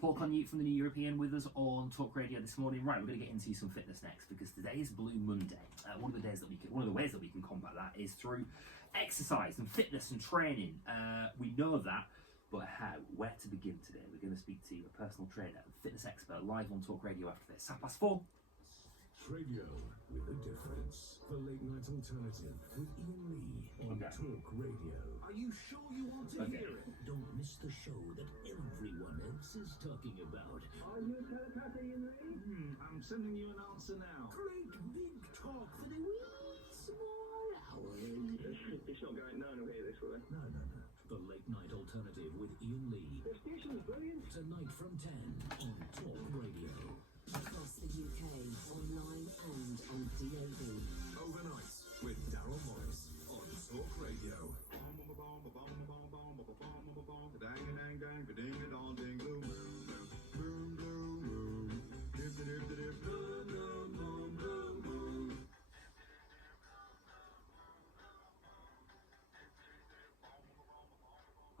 Paul Conute from the New European with us on Talk Radio this morning. Right, we're going to get into some fitness next because today is Blue Monday. One of the ways that we can combat that is through exercise and fitness and training. We know that, but how? Where to begin today? We're going to speak to a personal trainer and fitness expert live on Talk Radio after this. 4:30. Radio with a difference. The late night alternative with Ian Lee on Talk Radio. Are you sure you want to hear it? Don't miss the show that everyone else is talking about. Are you telepathy, Ian Lee? I'm sending you an answer now. Great big talk for the wee small hours. It's not going none of here this way. No. The late night alternative with Ian Lee. The station's brilliant. Tonight from 10 on Talk Radio. Across the UK, online and on DAB. Overnight with Daryl Morris on Talk Radio.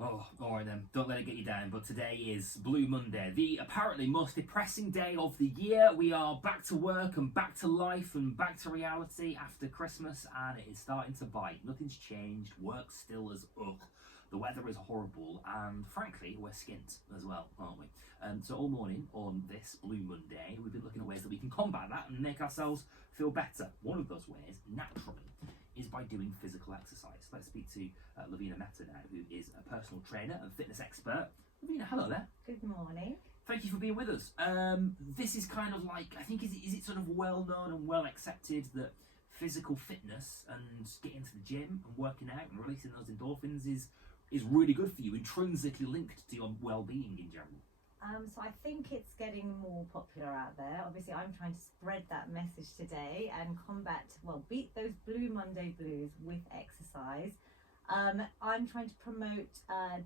Oh, alright then, don't let it get you down, but today is Blue Monday, the apparently most depressing day of the year. We are back to work and back to life and back to reality after Christmas, and it is starting to bite. Nothing's changed, work's still as ugh. The weather is horrible, and frankly, we're skint as well, aren't we? So all morning on this Blue Monday, we've been looking at ways that we can combat that and make ourselves feel better. One of those ways, naturally, is by doing physical exercise. Let's speak to Lavina Mehta now, who is a personal trainer and fitness expert. Lavina, hello there. Good morning. Thank you for being with us. This is kind of like, I think, is it sort of well known and well accepted that physical fitness and getting to the gym and working out and releasing those endorphins is really good for you, intrinsically linked to your well-being in general? So I think it's getting more popular out there. Obviously, I'm trying to spread that message today and beat those Blue Monday blues with exercise. I'm trying to promote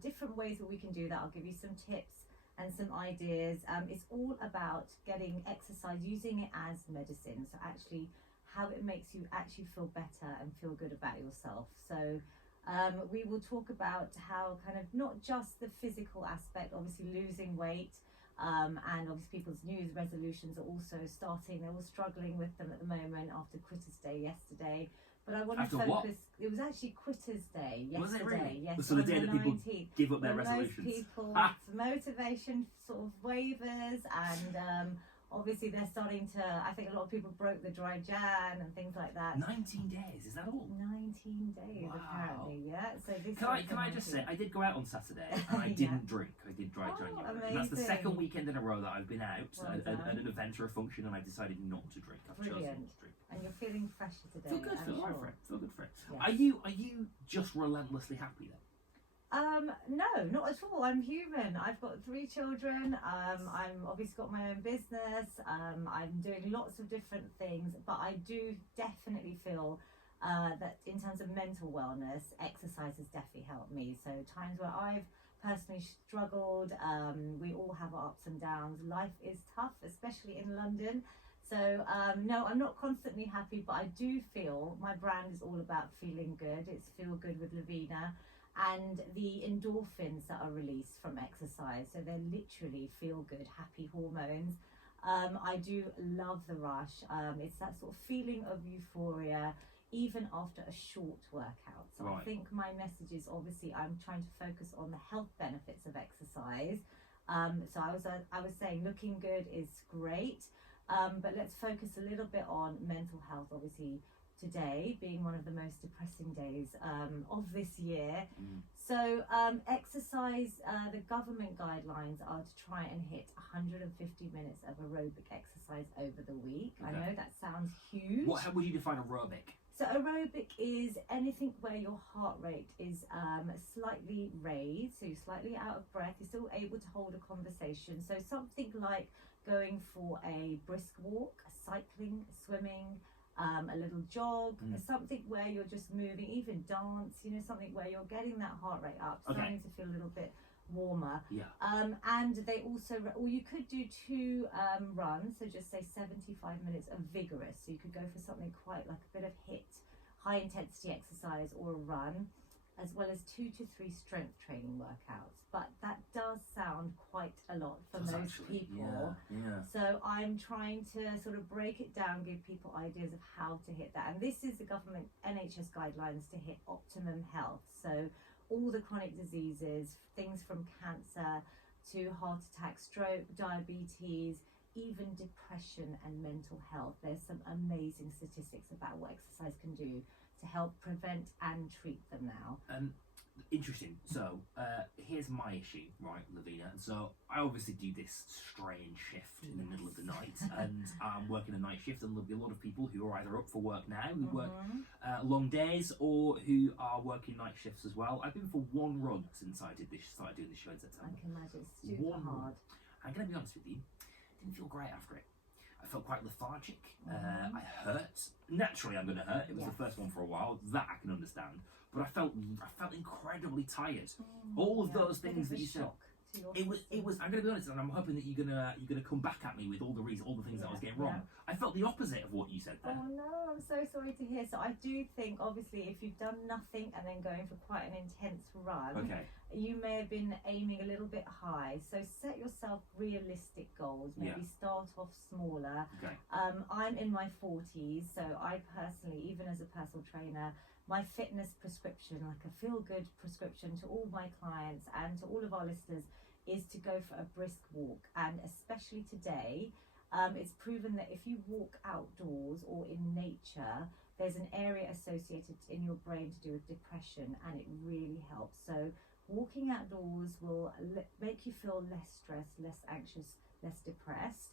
different ways that we can do that. I'll give you some tips and some ideas. It's all about getting exercise, using it as medicine. So actually how it makes you actually feel better and feel good about yourself. So we will talk about how kind of not just the physical aspect, obviously losing weight, and obviously people's New Year's resolutions are also starting. They're all struggling with them at the moment after Quitters Day yesterday. But I want to focus. What? It was actually Quitters Day yesterday. Was it really? Yes, So the on day that people 19th, give up their when resolutions. most people motivation sort of waivers, and obviously they're starting to, I think a lot of people broke the dry Jan and things like that. 19 days, is that all? 19 days Wow. apparently, yeah. So this Can I just say, I did go out on Saturday and I didn't drink. I did dry January. And that's the amazing. second weekend in a row that I've been out Well at done. an event or a function, and I decided not to drink. I've chosen Brilliant. not to drink. And you're feeling fresher today. Feel good, I'm feel alright sure. for it. Feel good for it. Yes. Are you just relentlessly happy then? No, not at all. I'm human. I've got 3 children. I'm obviously got my own business. I'm doing lots of different things, but I do definitely feel that in terms of mental wellness, exercise has definitely helped me. So times where I've personally struggled, we all have our ups and downs. Life is tough, especially in London. So no, I'm not constantly happy, but I do feel my brand is all about feeling good. It's Feel Good with Lavina. And the endorphins that are released from exercise, so they're literally feel good, happy hormones. I do love the rush. It's that sort of feeling of euphoria even after a short workout. So Right. I think my message is, obviously I'm trying to focus on the health benefits of exercise. So I was saying looking good is great, but let's focus a little bit on mental health, obviously today being one of the most depressing days of this year. So exercise, the government guidelines are to try and hit 150 minutes of aerobic exercise over the week. Okay. I know that sounds huge. How would you define aerobic? So aerobic is anything where your heart rate is slightly raised, so you're slightly out of breath, you're still able to hold a conversation. So something like going for a brisk walk, cycling, swimming, a little jog, something where you're just moving, even dance, something where you're getting that heart rate up, starting to feel a little bit warmer. Yeah. And they also, or you could do 2 runs, so just say 75 minutes of vigorous. So you could go for something quite like a bit of HIIT, high intensity exercise, or a run. as well as 2 to 3 strength training workouts. But that does sound quite a lot for Does most actually, people. Yeah. So I'm trying to sort of break it down, give people ideas of how to hit that. And this is the government NHS guidelines to hit optimum health. So all the chronic diseases, things from cancer to heart attack, stroke, diabetes, even depression and mental health. There's some amazing statistics about what exercise can do to help prevent and treat them now. Interesting. So here's my issue, right, Lavina? And so I obviously do this strange shift in the middle of the night, and I'm working a night shift, and there'll be a lot of people who are either up for work now, who work long days, or who are working night shifts as well. I've been for one run since I started doing this show in September. I can imagine it's super hard. I'm going to be honest with you, didn't feel great after it. I felt quite lethargic. I hurt. Naturally, I'm going to hurt. It was the first one for a while. That I can understand. But I felt incredibly tired. All of those things that you said. It was. I'm going to be honest, and I'm hoping that you're gonna come back at me with all the things that I was getting wrong. I felt the opposite of what you said there. Oh no, I'm so sorry to hear. So I do think, obviously, if you've done nothing and then going for quite an intense run, you may have been aiming a little bit high. So set yourself realistic goals. Maybe start off smaller. I'm in my 40s, so I personally, even as a personal trainer, my fitness prescription, like a feel-good prescription to all my clients and to all of our listeners, is to go for a brisk walk. And especially today, it's proven that if you walk outdoors or in nature, there's an area associated in your brain to do with depression, and it really helps. So walking outdoors will make you feel less stressed, less anxious, less depressed.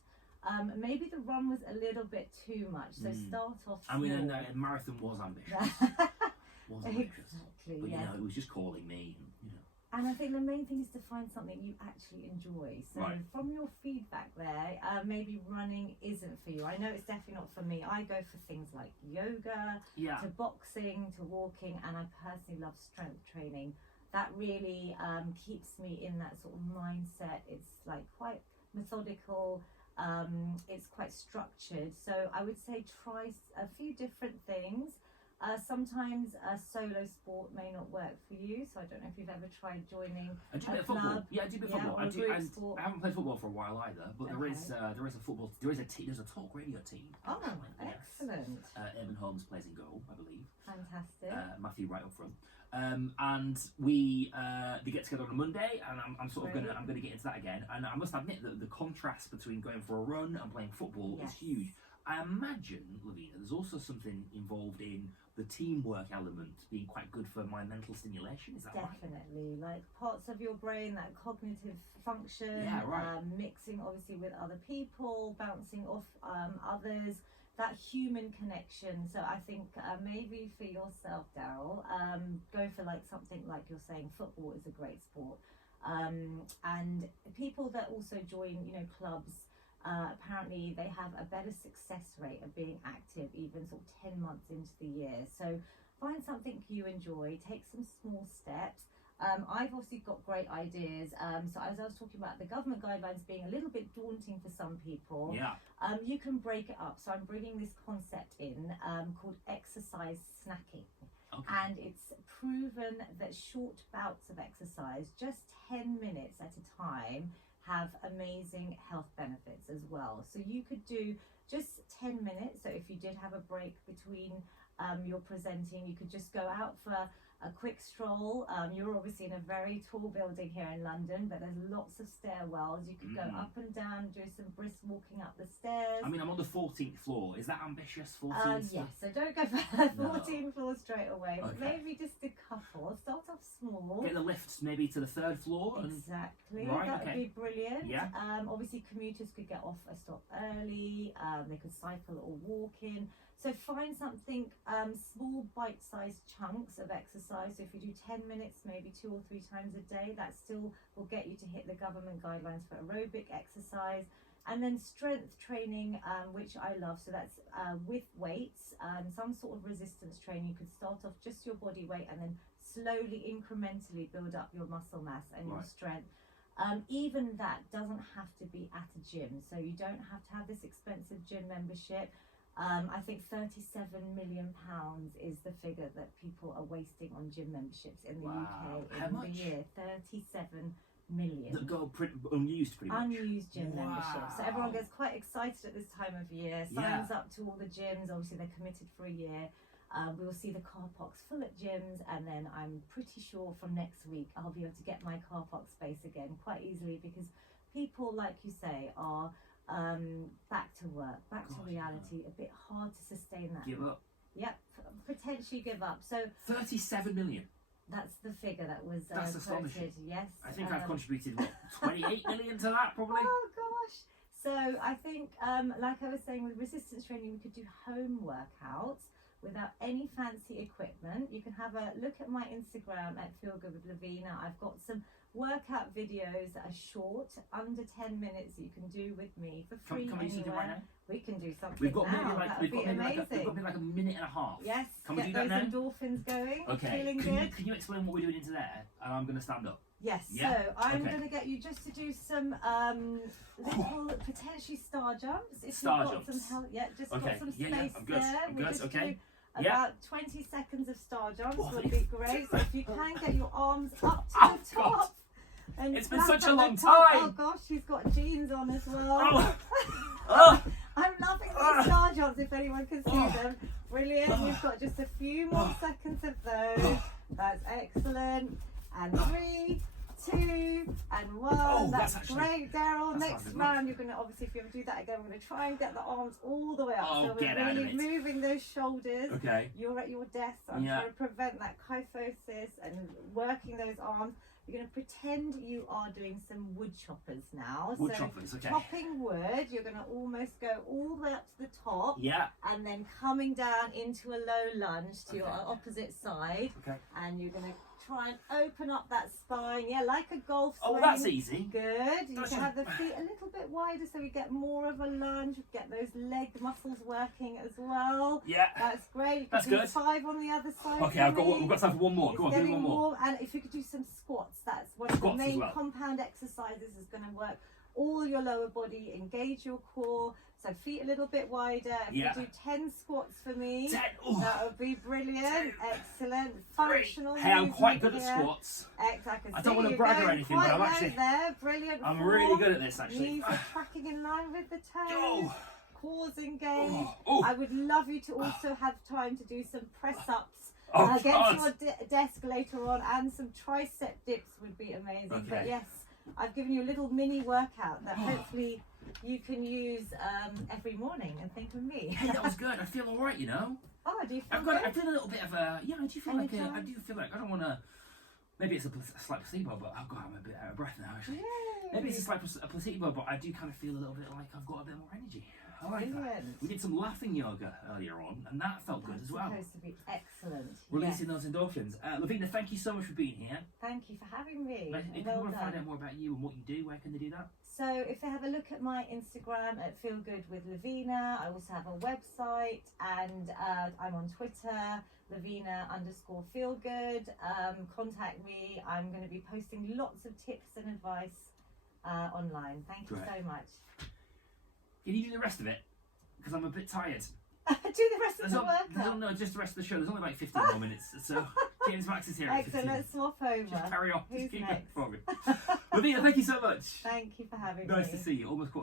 Maybe the run was a little bit too much, so start off small. I mean, a marathon was ambitious. Exactly, but you know, it was just calling me, you know. And I think the main thing is to find something you actually enjoy. So from your feedback there, maybe running isn't for you. I know it's definitely not for me. I go for things like yoga, to boxing, to walking, and I personally love strength training. That really keeps me in that sort of mindset. It's like quite methodical. It's quite structured. So I would say try a few different things. Sometimes a solo sport may not work for you, so I don't know if you've ever tried joining I do a bit of football. Yeah, I do a bit of football. I haven't played football for a while either, but there is a football. There's a talk radio team. Oh, excellent! Eamon Holmes plays in goal, I believe. Fantastic. Matthew right up front. And they get together on a Monday, and I'm gonna get into that again. And I must admit that the contrast between going for a run and playing football is huge. I imagine, Lavina, there's also something involved in the teamwork element being quite good for my mental stimulation. Is that right? Definitely, like parts of your brain, that cognitive function, mixing obviously with other people, bouncing off others, that human connection. So I think maybe for yourself, Daryl, go for like something like you're saying, football is a great sport. And people that also join, clubs, apparently they have a better success rate of being active even sort of 10 months into the year. So find something you enjoy, take some small steps. I've obviously got great ideas. So as I was talking about the government guidelines being a little bit daunting for some people, you can break it up. So I'm bringing this concept in called exercise snacking. And it's proven that short bouts of exercise, just 10 minutes at a time, have amazing health benefits as well. So you could do just 10 minutes. So if you did have a break between your presenting, you could just go out for a quick stroll. You're obviously in a very tall building here in London, but there's lots of stairwells. You could go up and down, do some brisk walking up the stairs. I mean, I'm on the 14th floor. Is that ambitious, 14th? Yes, so don't go for 14 floors straight away. But maybe just a couple. Start off small. Get the lifts maybe to the 3rd floor. Exactly. That would be brilliant. Yeah. Obviously, commuters could get off a stop early. They could cycle or walk in. So find something, small bite-sized chunks of exercise. So if you do 10 minutes, maybe 2 or 3 times a day, that still will get you to hit the government guidelines for aerobic exercise. And then strength training, which I love. So that's with weights, some sort of resistance training. You could start off just your body weight and then slowly, incrementally build up your muscle mass and your strength. Even that doesn't have to be at a gym. So you don't have to have this expensive gym membership. I think £37 million is the figure that people are wasting on gym memberships in the Wow. UK How in much? the year. 37 million. That go unused pretty much. Unused gym memberships. So everyone Wow. gets quite excited at this time of year, Yeah. signs up to all the gyms. Obviously, they're committed for a year. We will see the car parks full at gyms, and then I'm pretty sure from next week I'll be able to get my car park space again quite easily, because people, like you say, are back to work, back to God, reality. A bit hard to sustain that. Give up. Yep, potentially give up. So 37 million. that's the figure that was That's astonishing. quoted. Yes, I think I've contributed, what, 28 million to that, probably? Oh gosh. So I think, like I was saying, with resistance training, we could do home workouts without any fancy equipment. You can have a look at my Instagram at feelgoodwithlavina. I've got some workout videos that are short, under 10 minutes, that you can do with me for free. Can we do something right now? We can do something We've got now. maybe like, That we've would got be maybe like, amazing. we've got maybe like a minute and a half. Yes, Can we get do that those now? endorphins going. Okay. Feeling Can good. you explain what we're doing into there? And I'm going to stand up. Yes, Yeah? so I'm Okay. going to get you just to do some little potentially star jumps. If Star you've got jumps. some help, yeah, just Okay, got some yeah, space I'm good, there. I'm We'll good, just okay. do Yeah. about 20 seconds of star jumps What? would be great. So if you can get your arms up to Oh, the top. God. And It's been flat such a at the long top. time. Oh gosh, she's got jeans on as well. Oh. Oh. I'm loving these star jumps, if anyone can see Oh. them. Brilliant. You've got just a few more seconds of those. That's excellent. And 3, 2, and 1. Oh, that's that's actually- great, Daryl. that Next sounded good. round, you're going to, obviously, if you ever do that again, we're going to try and get the arms all the way up. Oh, so we're get out of really it. moving those shoulders. Okay. You're at your desk, so I'm Yeah. trying to prevent that kyphosis and working those arms. You're going to pretend you are doing some wood choppers now. Wood so choppers, okay. chopping wood, you're going to almost go all the way up to the top, Yeah. and then coming down into a low lunge to your Okay. opposite side. Okay. And you're going to try and open up that spine, yeah, like a golf swing. Oh, that's easy. Good. You That's can a- have the feet a little bit wider so we get more of a lunge, get those leg muscles working as well. Yeah. That's great. You That's can do good. 5 on the other side. Okay, for me. we've got time for one more. It's Go on, give me getting one more. warm, and if you could do some squats, that's one of the Squats as main well. compound exercises. Is going to work all your lower body, engage your core. So feet a little bit wider. If Yeah. you do 10 squats for me, 10. Ooh. that would be brilliant. Excellent. Great. Functional. Hey, I'm quite movement good at here. squats. Exactly. I don't want to brag or anything, but I'm actually- there. Brilliant. I'm form. really good at this, actually. Knees are tracking in line with the toes. Oh. Cores engaged. Oh. Oh. I would love you to also have time to do some press ups Oh, against God. your desk later on, and some tricep dips would be amazing. Okay. But yes, I've given you a little mini workout that hopefully you can use every morning, and think of me. Hey, that was good. I feel all right, you know. Oh, do you feel I've got. I good? feel a little bit of a. Yeah, I do feel like. I Energized? do feel like I don't want to. Maybe it's a slight placebo, but oh god, I'm a bit out of breath now. Actually, Yay. maybe it's a slight a placebo, but I do kind of feel a little bit like I've got a bit more energy. I like that. Brilliant. We did some laughing yoga earlier on, and that felt good That's as well. supposed to be excellent. Releasing Yes. those endorphins. Lavina, thank you so much for being here. Thank you for having me. If people Well want to find done. out more about you and what you do, where can they do that? So if they have a look at my Instagram at feelgoodwithlavina, I also have a website, and I'm on Twitter, Lavina_feelgood. Contact me. I'm going to be posting lots of tips and advice online. Thank you Great. so much. Can you do the rest of it? Because I'm a bit tired. Do the rest of the No, workout. just the rest of the show. There's only like 15 more minutes. So James Max is here. at Excellent. 15. Let's swap over. Just carry on. Who's Just keep next? going forward. Lavina, thank you so much. Thank you for having me. Nice to see you. Almost